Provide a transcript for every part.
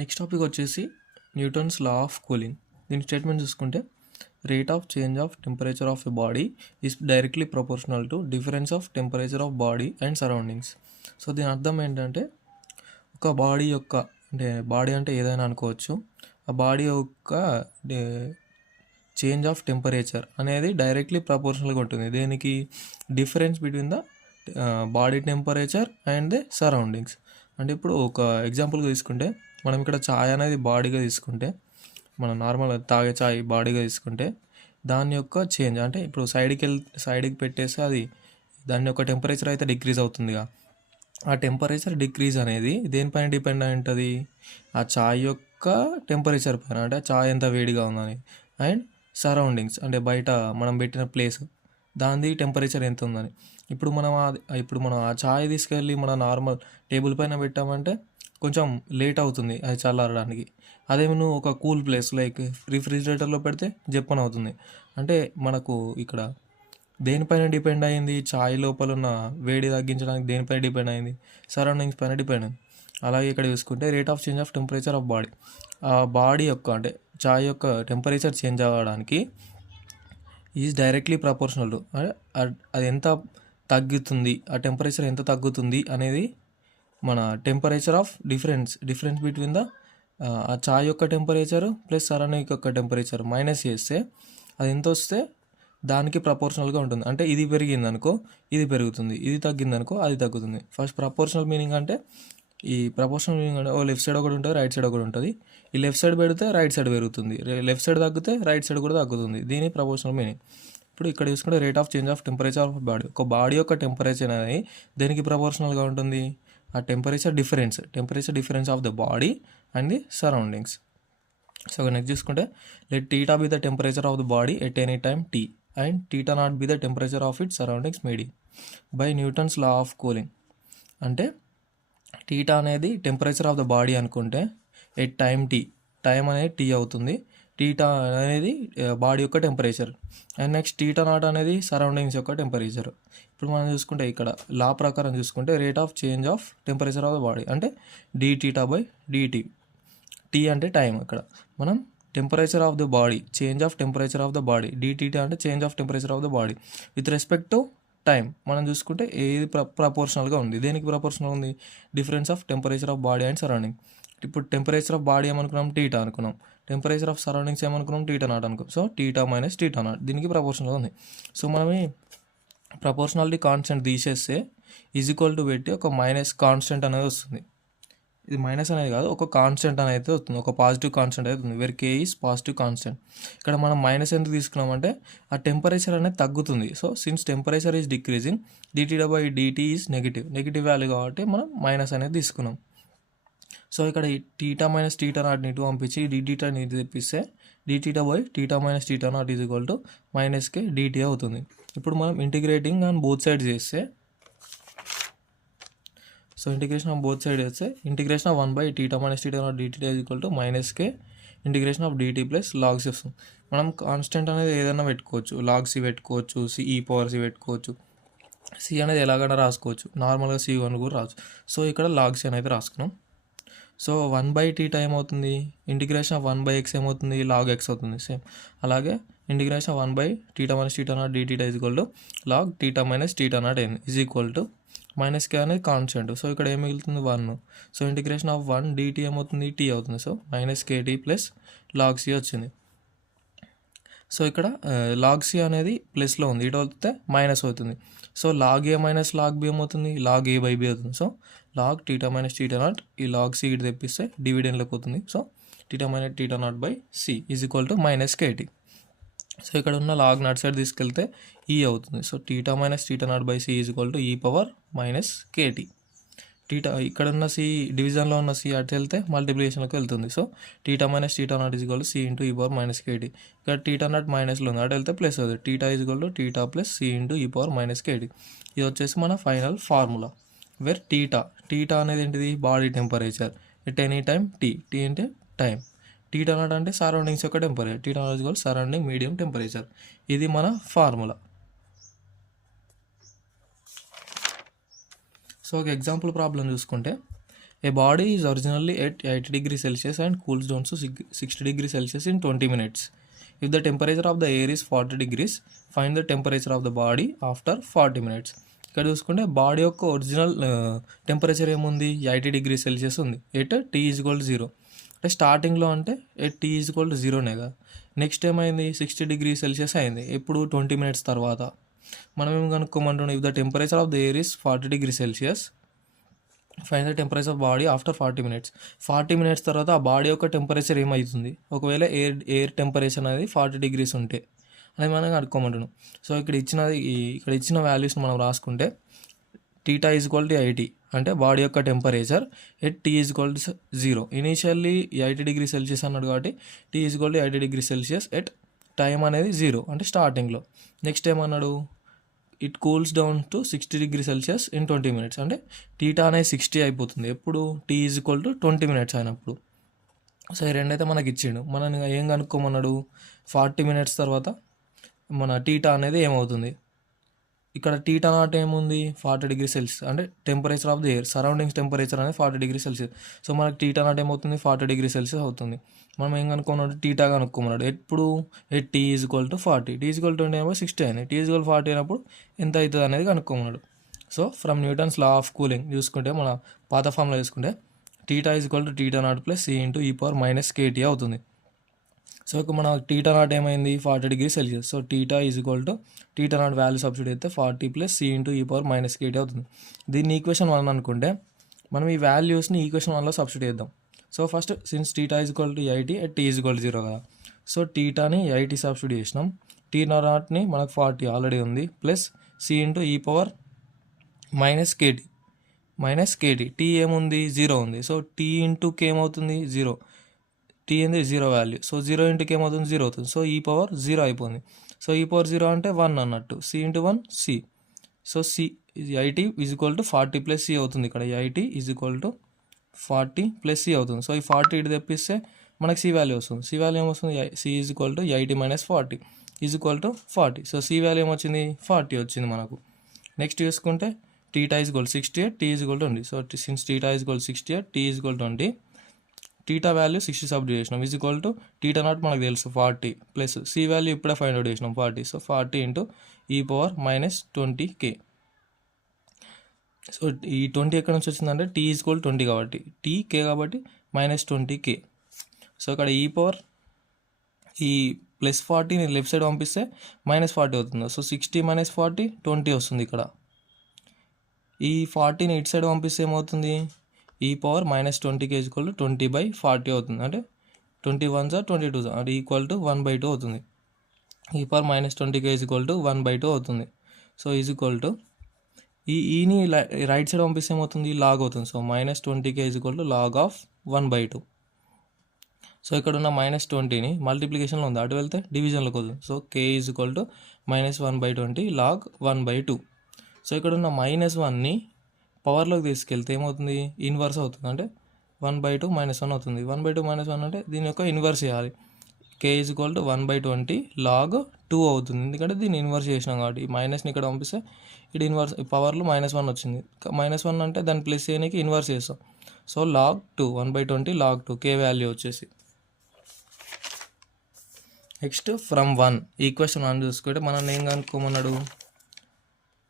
Next topic వచ్చేసి Newton's law of cooling. దీని statement చూసుకుంటే rate of change of temperature of a body is directly proportional to difference of temperature of body and surroundings. So దీని అర్థం ఏంటంటే ఒక body యొక్క body అంటే ఏదైనా అనుకోవచ్చు, ఆ బాడీ యొక్క చేంజ్ ఆఫ్ టెంపరేచర్ అనేది డైరెక్ట్లీ ప్రపోర్షనల్గా ఉంటుంది. దేనికి? Difference between the body temperature and the surroundings. అంటే ఇప్పుడు ఒక ఎగ్జాంపుల్గా తీసుకుంటే మనం ఇక్కడ చాయ్ అనేది బాడీగా తీసుకుంటే, మనం నార్మల్గా తాగే చాయ్ బాడీగా తీసుకుంటే దాని యొక్క చేంజ్ అంటే ఇప్పుడు సైడ్కి పెట్టేస్తే అది దాని యొక్క టెంపరేచర్ అయితే డిక్రీజ్ అవుతుందిగా. ఆ టెంపరేచర్ డిక్రీజ్ అనేది దేనిపైన డిపెండ్ అయి ఉంటుంది? ఆ చాయ్ యొక్క టెంపరేచర్ పైన, అంటే చాయ్ ఎంత వేడిగా ఉందని, అండ్ సరౌండింగ్స్ అంటే బయట మనం పెట్టిన ప్లేస్ దాని టెంపరేచర్ ఎంత ఉందని. ఇప్పుడు మనం ఆ చాయ్ తీసుకెళ్ళి మన నార్మల్ టేబుల్ పైన పెట్టామంటే కొంచెం లేట్ అవుతుంది అది చల్లారడానికి. అదే నువ్వు ఒక కూల్ ప్లేస్ లైక్ రిఫ్రిజిరేటర్లో పెడితే జప్పని అవుతుంది. అంటే మనకు ఇక్కడ దేనిపైన డిపెండ్ అయింది? చాయ్ లోపల ఉన్న వేడి తగ్గించడానికి దేనిపైన డిపెండ్ అయింది? సరౌండింగ్స్ పైన డిపెండ్ అయింది. అలాగే ఇక్కడ చూసుకుంటే rate of change of temperature of body, ఆ బాడీ యొక్క అంటే చాయ్ యొక్క టెంపరేచర్ చేంజ్ అవ్వడానికి ఈజ్ డైరెక్ట్లీ ప్రపోర్షనల్ టు, అది ఎంత తగ్గుతుంది, ఆ టెంపరేచర్ ఎంత తగ్గుతుంది అనేది మన temperature of difference between the ఆ చాయ్ యొక్క టెంపరేచర్ ప్లస్ సరౌండింగ్ యొక్క టెంపరేచర్ మైనస్ చేస్తే అది ఎంత వస్తే దానికి ప్రపోర్షనల్గా ఉంటుంది. అంటే ఇది పెరిగింది అనుకో ఇది పెరుగుతుంది, ఇది తగ్గింది అనుకో అది తగ్గుతుంది. ఫస్ట్ ప్రపోర్షనల్ మీనింగ్ అంటే ఈ ప్రపోర్షనల్ మీనింగ్ అంటే ఓ లెఫ్ట్ సైడ్ ఒకటి ఉంటుంది, రైట్ సైడ్ ఒకటి ఉంటుంది. ఈ లెఫ్ట్ సైడ్ పెడితే రైట్ సైడ్ పెరుగుతుంది, లెఫ్ట్ సైడ్ తగ్గితే రైట్ సైడ్ కూడా తగ్గుతుంది. దీని ప్రపోర్షనల్ మీనింగ్. ఇప్పుడు ఇక్కడ చూసుకుంటే rate of change of temperature of body, ఒక బాడీ యొక్క టెంపరేచర్ అనేది దేనికి ప్రపోర్షనల్గా ఉంటుంది? ఆ temperature difference of the body and the surroundings. So next చూసుకుంటే let theta be the temperature of the body at any time t and theta naught be the temperature of it surroundings medium by Newton's law of cooling. అంటే theta అనేది temperature of the body అనుకుంటే at time అనేది T అవుతుంది. Theta అనేది body యొక్క temperature and next theta not అనేది surroundings యొక్క temperature. ఇప్పుడు మనం చూసుకుంటే ఇక్కడ లా ప్రకారం చూసుకుంటే rate of change of temperature of the body అంటే dθ బై dt. టీ అంటే టైం, ఇక్కడ మనం temperature of the body, change of temperature of the body, dθ అంటే change of temperature of the body with respect to time. మనం చూసుకుంటే ఏది ప్రపోర్షనల్గా ఉంది? దేనికి ప్రపోర్షనల్ ఉంది? Difference of temperature of body and surrounding. ఇప్పుడు టెంపరేచర్ ఆఫ్ బాడీ ఏమనుకున్నాం? టీటా అనుకున్నాం. టెంపరేచర్ ఆఫ్ సరౌండింగ్స్ ఏమనుకున్నాం? టీటా నాట్ అనుకున్నాం. So theta minus theta naught దీనికి ప్రపోర్షనల్గా ఉంది. సో మనం ఈ ప్రపోర్షనాలిటీ కాన్స్టెంట్ తీసేస్తే ఈజ్ ఈక్వల్ టు పెట్టి ఒక మైనస్ కాన్స్టెంట్ అనేది వస్తుంది. ఇది మైనస్ అనేది కాదు, ఒక కాన్స్టెంట్ అనేది వస్తుంది, ఒక పాజిటివ్ కాన్స్టెంట్ అవుతుంది, where K is positive constant. ఇక్కడ మనం మైనస్ ఎందుకు తీసుకున్నామంటే ఆ టెంపరేచర్ అనేది తగ్గుతుంది. So since temperature is decreasing dθ by dt is negative value కాబట్టి మనం మైనస్ అనేది తీసుకున్నాం. సో ఇక్కడ ఈ టీటా మైనస్ టీటా నాట్ని ఇటు పంపించి dθని ఇటు తెప్పిస్తే dθ by theta minus theta not is equal to minus K dt అవుతుంది. ఇప్పుడు మనం ఇంటిగ్రేటింగ్ ఆన్ బోత్ సైడ్ చేస్తే, so integration of both side చేస్తే integration of 1 by theta minus theta naught dθ is equal to minus K integration of dt plus log c వస్తుంది. మనం constant అనేది ఏదైనా పెట్టుకోవచ్చు, log c పెట్టుకోవచ్చు, e పవర్ c పెట్టుకోవచ్చు, c అనేది ఎలాగైనా రాసుకోవచ్చు, నార్మల్గా c1 కూడా రావచ్చు. సో ఇక్కడ log c అనేది రాసుకున్నాం. సో 1 బై టీటా ఏమవుతుంది? ఇంటిగ్రేషన్ ఆఫ్ 1 బై x ఏమవుతుంది? log x అవుతుంది. సేమ్ అలాగే integration of 1 by theta minus theta naught dθ is equal to log theta minus theta not అయింది ఈజ్ ఈక్వల్ టు మైనస్ కే అనేది constant. So ఇక్కడ ఏం మిగులుతుంది? 1. So integration of 1 dt ఏమవుతుంది? t అవుతుంది. So minus KT plus log c వచ్చింది. So ఇక్కడ log c అనేది ప్లస్లో ఉంది, ఇటు వస్తే మైనస్ అవుతుంది. So log a minus log b ఏమవుతుంది? log a బై b అవుతుంది. So log theta minus theta not ఈ log c ఇటు తెప్పిస్తే డివిడెండ్లోకి అవుతుంది. So theta minus theta not by c is equal to minus k t. So ఇక్కడ ఉన్న log నాట్ సైడ్ తీసుకెళ్తే ఈ అవుతుంది. So theta minus theta not by c is equal to e power minus k t. Theta ఇక్కడ ఉన్న C డివిజన్లో ఉన్న C అటు వెళ్తే మల్టిప్లికేషన్లోకి వెళ్తుంది. So theta minus theta not is equal to c into e power minus k t. ఇక్కడ theta not మైనస్లో ఉంది, అటు వెళ్తే ప్లస్ అవుతుంది. Theta is equal to theta plus c into e power minus k t. ఇది వచ్చేసి మన ఫైనల్ ఫార్ములా. వేర్ టీటా అనేది ఏంటిది? Body temperature at any time T అంటే టైం. టీటా నాట్ అంటే సరౌండింగ్స్ యొక్క temperature, theta not is equal surrounding medium temperature. ఇది మన ఫార్ములా. సో ఒక ఎగ్జాంపుల్ ప్రాబ్లం చూసుకుంటే a body is originally at 80 degrees Celsius and cools down to 60 degrees Celsius in 20 minutes. If the temperature of the air is 40 degrees, find the temperature of the body after 40 minutes. ఇక్కడ చూసుకుంటే body యొక్క original temperature ఏముంది 80 degrees Celsius ఉంది. At T is equal to 0. అంటే స్టార్టింగ్లో అంటే at T is equal to 0నే కదా. నెక్స్ట్ ఏమైంది 60 degrees Celsius అయింది. ఎప్పుడు 20 minutes తర్వాత. మనం ఏం కనుక్కోమంటున్నాం, if the temperature of the air is 40 degrees Celsius, find the temperature of body after 40 minutes. 40 minutes తర్వాత ఆ బాడీ యొక్క టెంపరేచర్ ఏమవుతుంది, ఒకవేళ ఎయిర్ టెంపరేచర్ అనేది 40 degrees ఉంటే అది మనం కనుక్కోమంటున్నాం. సో ఇక్కడ ఇచ్చిన వాల్యూస్ని మనం రాసుకుంటే టీటా ఈజ్ ఈక్వల్ టు 80 అంటే బాడీ యొక్క temperature at T is equal to 0. Initially 80 degrees Celsius అన్నాడు కాబట్టి T is equal to 80 degrees Celsius at time అనేది 0 అంటే స్టార్టింగ్లో. నెక్స్ట్ ఏమన్నాడు, it cools down to 60 degrees Celsius in 20 minutes అంటే theta అనేది 60 అయిపోతుంది ఎప్పుడు T is equal to 20 minutes అయినప్పుడు. సో ఈ రెండైతే మనకి ఇచ్చిండు. మనం ఏం కనుక్కోమన్నాడు, 40 minutes తర్వాత మన టీటా అనేది ఏమవుతుంది. ఇక్కడ టీటా నాట్ ఏముంది 40 degrees Celsius అంటే temperature of the air, surroundings temperature అనేది 40 degrees Celsius. సో మనకి టీటా నాట్ ఏమవుతుంది 40 degrees Celsius అవుతుంది. మనం ఏం కనుక్కున్నాడు, టీటా కనుక్కోమన్నాడు. ఎప్పుడు at T is equal to 40. T is equal to 60 అయింది. T ఈజ్ ఈక్వల్ 40 అయినప్పుడు ఎంత అవుతుంది అనేది కనుక్కోమన్నాడు. So from Newton's law of cooling చూసుకుంటే మన పాత ఫామ్లో చూసుకుంటే theta is equal to theta naught plus C into e⁻−KT అవుతుంది. సో ఇక్కడ మన టీటా నాట్ ఏమైంది 40 degrees Celsius. So theta is equal to theta not value substitute అయితే 40 ప్లస్ C ఇంటూ e⁻−KT అవుతుంది. దీన్ని ఈక్వేషన్ 1 అనుకుంటే మనం ఈ వాల్యూస్ని ఈక్వేషన్ 1లో సబ్స్టిట్యూట్ చేద్దాం. So first since theta is equal to 80 at T is equal to 0 కదా. సో టీటాని 80 సబ్స్టిట్యూట్ చేసినాం, టీటా నాట్ని మనకు 40 ఆల్రెడీ ఉంది plus C into e⁻−KT. T ఏముంది 0 ఉంది. సో T ఇంటూ K ఏమవుతుంది 0. T అనేది 0 వాల్యూ. సో 0 ఇంటూ K ఏమవుతుంది 0 అవుతుంది. సో e⁻0 అయిపోయింది. సో e⁻0 అంటే 1 అన్నట్టు. C into 1 C. So C 80 is equal to 40 plus C అవుతుంది. ఇక్కడ 80 is equal to 40 plus C అవుతుంది. సో ఈ 40 ఇటు తెప్పిస్తే మనకి C వాల్యూ వస్తుంది. C వాల్యూ ఏమొస్తుంది, C is equal to 80 - 40 is equal to 40. So C value ఏమొచ్చింది 40 వచ్చింది మనకు. నెక్స్ట్ చూసుకుంటే theta is equal 60 T is equal to 20. So since theta is equal 60 T is equal 20, theta value 60 substitute చేసినాం is equal to theta naught మనకు తెలుసు 40 plus C value ఇప్పుడే find out చేసినాం 40. So 40 into e⁻−20K. So ఈ 20 ఎక్కడ నుంచి వచ్చిందంటే T is equal 20 కాబట్టి K కాబట్టి -20K. సో ఇక్కడ ఈ ప్లస్ 40ని లెఫ్ట్ సైడ్ పంపిస్తే -40 అవుతుంది. సో 60 - 40 20 వస్తుంది. ఇక్కడ ఈ 40ని ఇటు సైడ్ పంపిస్తే ఏమవుతుంది, e⁻−20K ఈజ్ ఈక్వల్ టు 20/40 అవుతుంది. అంటే 20 1s 22 అంటే ఈక్వల్ టు 1/2 అవుతుంది. e⁻−20K ఈజ్ ఈక్వల్ టు 1/2 అవుతుంది. సో ఈజ్ ఈక్వల్ టు ఈని రైట్ సైడ్ పంపిస్తే ఏమవుతుంది లాగ్ అవుతుంది. So -20K is equal to log of 1/2. So ఇక్కడ ఉన్న -20ని మల్టిప్లికేషన్లో ఉంది, అటు వెళ్తే డివిజన్లోకి వస్తుంది. So K is equal to -1/20 log 1/2. So ఇక్కడ ఉన్న -1ని పవర్లోకి తీసుకెళ్తే ఏమవుతుంది ఇన్వర్స్ అవుతుంది. అంటే 1/2 - 1 అవుతుంది. 1/2 - 1 అంటే దీని యొక్క ఇన్వర్స్ చేయాలి. K is equal to 1/20 log 2 అవుతుంది. ఎందుకంటే దీన్ని ఇన్వర్స్ చేసినాం కాబట్టి ఈ మైనస్ని ఇక్కడ పంపిస్తే ఇది ఇన్వర్స్ పవర్లో -1 వచ్చింది. -1 అంటే దాన్ని ప్లస్ చేయడానికి ఇన్వర్స్ చేస్తాం. So log 2 1/20 log 2 K value వచ్చేసి. నెక్స్ట్ ఫ్రమ్ 1 ఈక్వేషన్ 1 చూసుకుంటే మనం ఏం కనుక్కోమన్నాడు,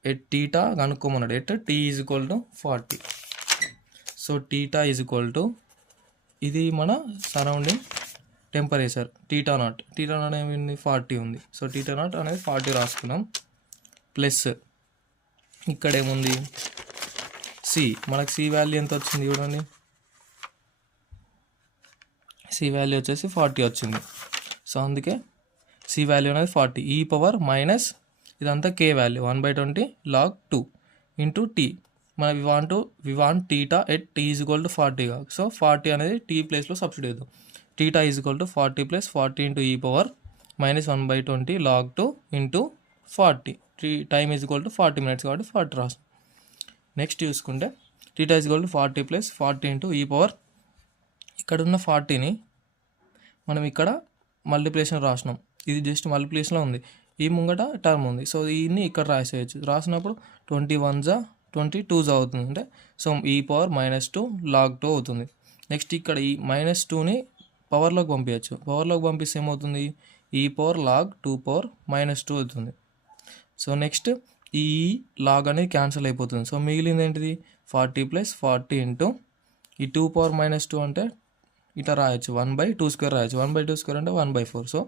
ఎట్ టీటా కనుక్కోమన్నాడు. At T is equal to 40. So theta is equal to ఇది మన సరౌండింగ్ టెంపరేచర్ టీటా నాట్ ఏమైంది 40 ఉంది. సో టీటా నాట్ అనేది 40 రాసుకున్నాం ప్లస్ ఇక్కడ ఏముంది C. మనకు C వాల్యూ ఎంత వచ్చింది చూడండి, C వాల్యూ వచ్చేసి 40 వచ్చింది. సో అందుకే C వాల్యూ అనేది 40 e⁻- ఇదంతా K value 1/20 log 2 into T. మన we want theta at T is equal to 40 కాదు. సో 40 అనేది T ప్లేస్లో సబ్స్టిట్యూట్ చేద్దాం. Theta is equal to 40 plus 40 into e⁻−1/20 log 2 into 40. Time is equal to 40 minutes కాబట్టి 40 రాస్తాం. Next చూసుకుంటే theta is equal to 40 plus 40 into ఇక్కడ ఉన్న 40ని మనం ఇక్కడ మల్టిప్లికేషన్ రాసినాం. ఇది జస్ట్ మల్టిప్లికేషన్లో ఉంది, ఈ ముంగట టర్మ్ ఉంది. సో దీన్ని ఇక్కడ రాసేయచ్చు. రాసినప్పుడు 20 1s 22 అవుతుంది అంటే సో e⁻-2 log 2 అవుతుంది. నెక్స్ట్ ఇక్కడ ఈ -2ని పవర్లోకి పంపించచ్చు. పవర్లోకి పంపిస్తే ఏమవుతుంది e⁻log2⁻-2 అవుతుంది. సో నెక్స్ట్ ఈ లాగ్ అనేది క్యాన్సిల్ అయిపోతుంది. సో మిగిలింది ఏంటిది 40 + 40 ఇంటూ ఈ 2⁻-2 అంటే ఇట్లా రాయొచ్చు 1/2² రాయొచ్చు. 1/2² అంటే 1/4. సో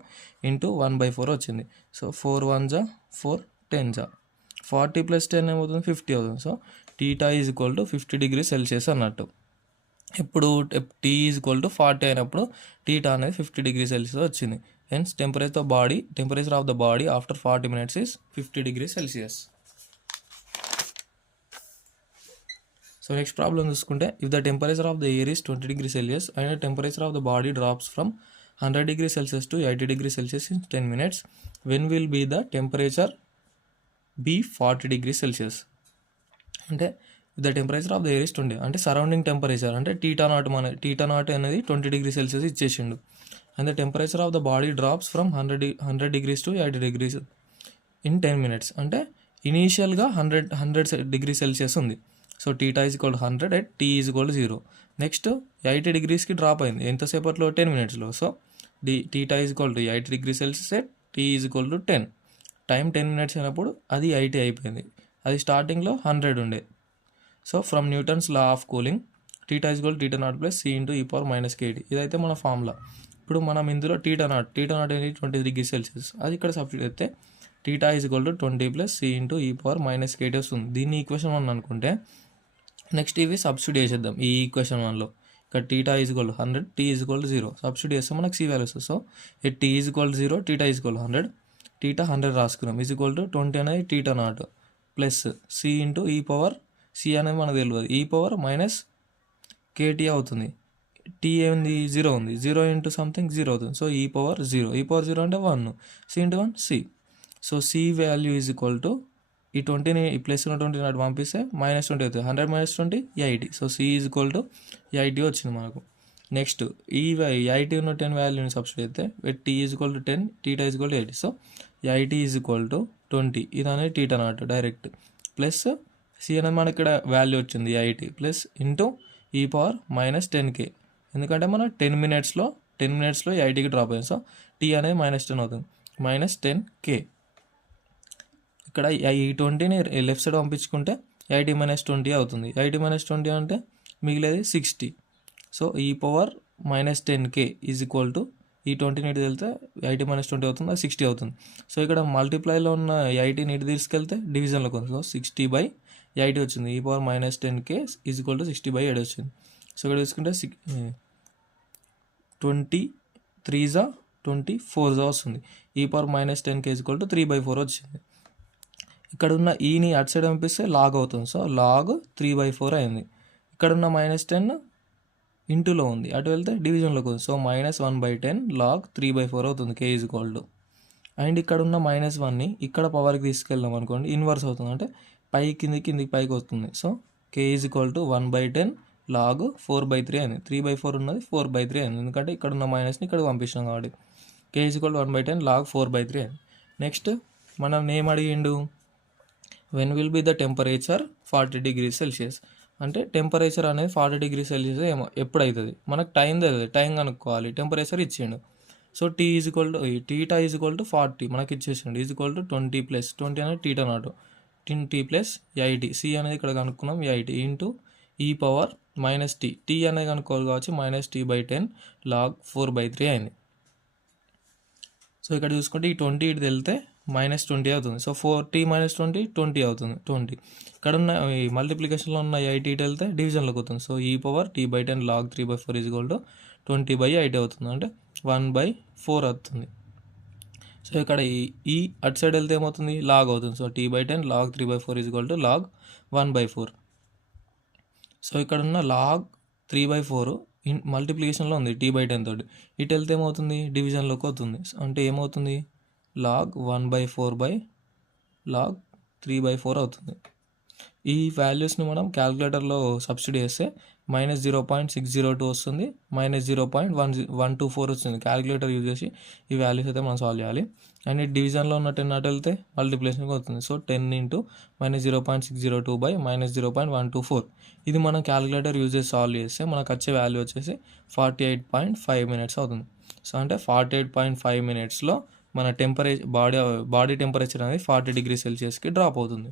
ఇంటూ 1/4 వచ్చింది. సో 4 1 జా 4 10 జా 40 + 10 ఏమవుతుంది 50 అవుతుంది. సో θ = 50 degrees Celsius అన్నట్టు. ఇప్పుడు T = 40 అయినప్పుడు θ అనేది 50 degrees Celsius వచ్చింది. Hence temperature of the body after 40 minutes is 50 degrees Celsius. So next problem చూసుకుంటే if the temperature of the air is 20 degrees Celsius and the temperature of the body drops from 100 degrees Celsius to 80 degrees Celsius in 10 minutes, when will be the temperature be 40 degrees Celsius? అంటే the temperature of the air is 20 అంటే surrounding temperature అంటే θ0 అనేది 20 degrees Celsius ఇచ్చేసిండు. And the temperature of the body drops from 100 degrees to 80 degrees in 10 minutes అంటే ఇనీషియల్గా 100 degrees Celsius ఉంది. So θ = 100 at T = 0. Next 80 degreesకి drop అయింది ఎంతసేపట్లో 10 minutesలో. So θ = 80 degrees Celsius at T = 10. Time 10 minutes అయినప్పుడు అది 80 అయిపోయింది. అది స్టార్టింగ్లో 100 ఉండే. So from Newton's law of cooling θ = θ0 + c × e⁻-kT. ఇదైతే మన ఫార్ములా. ఇప్పుడు మనం ఇందులో θ0 అనేది 20 degrees Celsius అది ఇక్కడ సబ్స్టిట్యూట్ అయితే θ = 20 + c × e⁻-kT వస్తుంది. దీన్ని ఈక్వేషన్ 1 అనుకుంటే నెక్స్ట్ ఇవి సబ్స్టిట్యూట్ చేసేద్దాం ఈ ఈక్వేషన్ 1లో. ఇక్కడ θ = 100 T = 0 సబ్స్టిట్యూట్ చేస్తే మనకు c వాల్యూ వస్తుంది. సో T = 0 θ = 100 θ 100 రాసుకున్నాం = 20 అనేది θ0 ప్లస్ c × c అనేది మనకు తెలియదు e⁻-kT అవుతుంది. టీ ఏంది 0 ఉంది 0 ఇంటూ సంథింగ్ 0 అవుతుంది. సో e⁻0 అంటే 1 c × 1 c. So c value ఈ 20ని ఈ ప్లస్ ఉన్న 20 నాటి పంపిస్తే -20 అవుతుంది. 100 - 20 80. సో c = 80 వచ్చింది మనకు. నెక్స్ట్ ఈ 80 ఉన్న 10 వాల్యూని సబ్స్టిట్యూట్ అయితే t = 10 θ = 80. సో 80 = 20 ఇది అనేది θ0 డైరెక్ట్ ప్లస్ c అనేది మనకి ఇక్కడ వాల్యూ వచ్చింది 80 ప్లస్ ఇంటూ e⁻-10k ఎందుకంటే మనం 10 minutesలో 80కి డ్రాప్ అయ్యింది. సో t అనేది -10 అవుతుంది -10k. ఇక్కడ ఈ 20ని లెఫ్ట్ సైడ్ పంపించుకుంటే 80 - 20 అవుతుంది. 80 - 20 అంటే మిగిలేది 60. సో e⁻-10k = ఈ 20 ఇటు వెళ్తే 80 - 20 అవుతుంది అది 60 అవుతుంది. సో ఇక్కడ మల్టిప్లైలో ఉన్న 80ని ఇటు తీసుకెళ్తే డివిజన్లోకి వస్తుంది. సో 60/80 వచ్చింది. e⁻-10k = 60/8 వచ్చింది. సో ఇక్కడ తీసుకుంటే 23 24 వస్తుంది. e⁻-10k = 3/4 వచ్చింది. ఇక్కడ ఉన్న ఈని అటు సైడ్ పంపిస్తే లాగ్ అవుతుంది. సో లాగ్ 3/4 అయింది. ఇక్కడ ఉన్న -10 ఇంటూలో ఉంది అటు వెళ్తే డివిజన్లోకి ఉంది. సో -1/10 log 3/4 అవుతుంది k = అండ్ ఇక్కడ ఉన్న -1ని ఇక్కడ పవర్కి తీసుకెళ్ళాం అనుకోండి ఇన్వర్స్ అవుతుంది అంటే పై కిందికి పైకి వస్తుంది. సో k = 1/10 log 4/3 అయింది. 3/4 ఉన్నది 4/3 అయింది ఎందుకంటే ఇక్కడ ఉన్న మైనస్ని ఇక్కడ పంపించినాం కాబట్టి k = 1/10 log 4/3 అయింది. నెక్స్ట్ మనం నేమ్ అడిగిండు when will be the temperature 40 degrees Celsius అంటే టెంపరేచర్ అనేది 40 degrees Celsius ఎప్పుడు అవుతుంది మనకు టైం కనుక్కోవాలి. టెంపరేచర్ ఇచ్చిండు. సో θ = 40 మనకి ఇచ్చేసిండు = 20 + 20 అనేది θ0 10t + 80 c అనేది ఇక్కడ కనుక్కున్నాం 80 ఇంటూ e⁻-t t అనేది కనుక్కోవాలి కావచ్చు -t/10 log 4/3 అయింది. సో ఇక్కడ చూసుకుంటే ఈ 20 ఇటు వెళ్తే -20 అవుతుంది. సో 4t - 20 20 అవుతుంది 20. ఇక్కడ ఉన్న ఈ మల్టిప్లికేషన్లో ఉన్న 80 ఇటు వెళ్తే డివిజన్లోకి అవుతుంది. సో e⁻t/10 log 3/4 = 20/80 అవుతుంది అంటే 1/4 అవుతుంది. సో ఇక్కడ ఈ అటు సైడ్ వెళ్తే ఏమవుతుంది లాగ్ అవుతుంది. So t/10 log 3/4 = log 1/4. So ఇక్కడ ఉన్న log 3/4 మల్టిప్లికేషన్లో ఉంది t/10 తోటి ఇటు వెళ్తే ఏమవుతుంది డివిజన్లోకి అవుతుంది అంటే ఏమవుతుంది log 1/4/log 3/4 అవుతుంది. ఈ వాల్యూస్ని మనం క్యాలిక్యులేటర్లో సబ్స్టిట్యూట్ చేస్తే -0.602 వస్తుంది, -0.124 వస్తుంది. క్యాలిక్యులేటర్ యూజ్ చేసి ఈ వాల్యూస్ అయితే మనం సాల్వ్ చేయాలి. అండ్ ఈ డివిజన్లో ఉన్న 10 అటు వెళ్తే మల్టిప్లికేషన్కి అవుతుంది. So 10 into -0.602 by -0.124. ఇది మనం క్యాలిక్యులేటర్ యూజ్ చేసి సాల్వ్ చేస్తే మనకు వచ్చే వాల్యూ వచ్చేసి 48.5 మినిట్స్ అవుతుంది. సో అంటే 48.5 మినిట్స్లో మన బాడీ టెంపరేచర్ అనేది 40 డిగ్రీ సెల్సియస్కి డ్రాప్ అవుతుంది.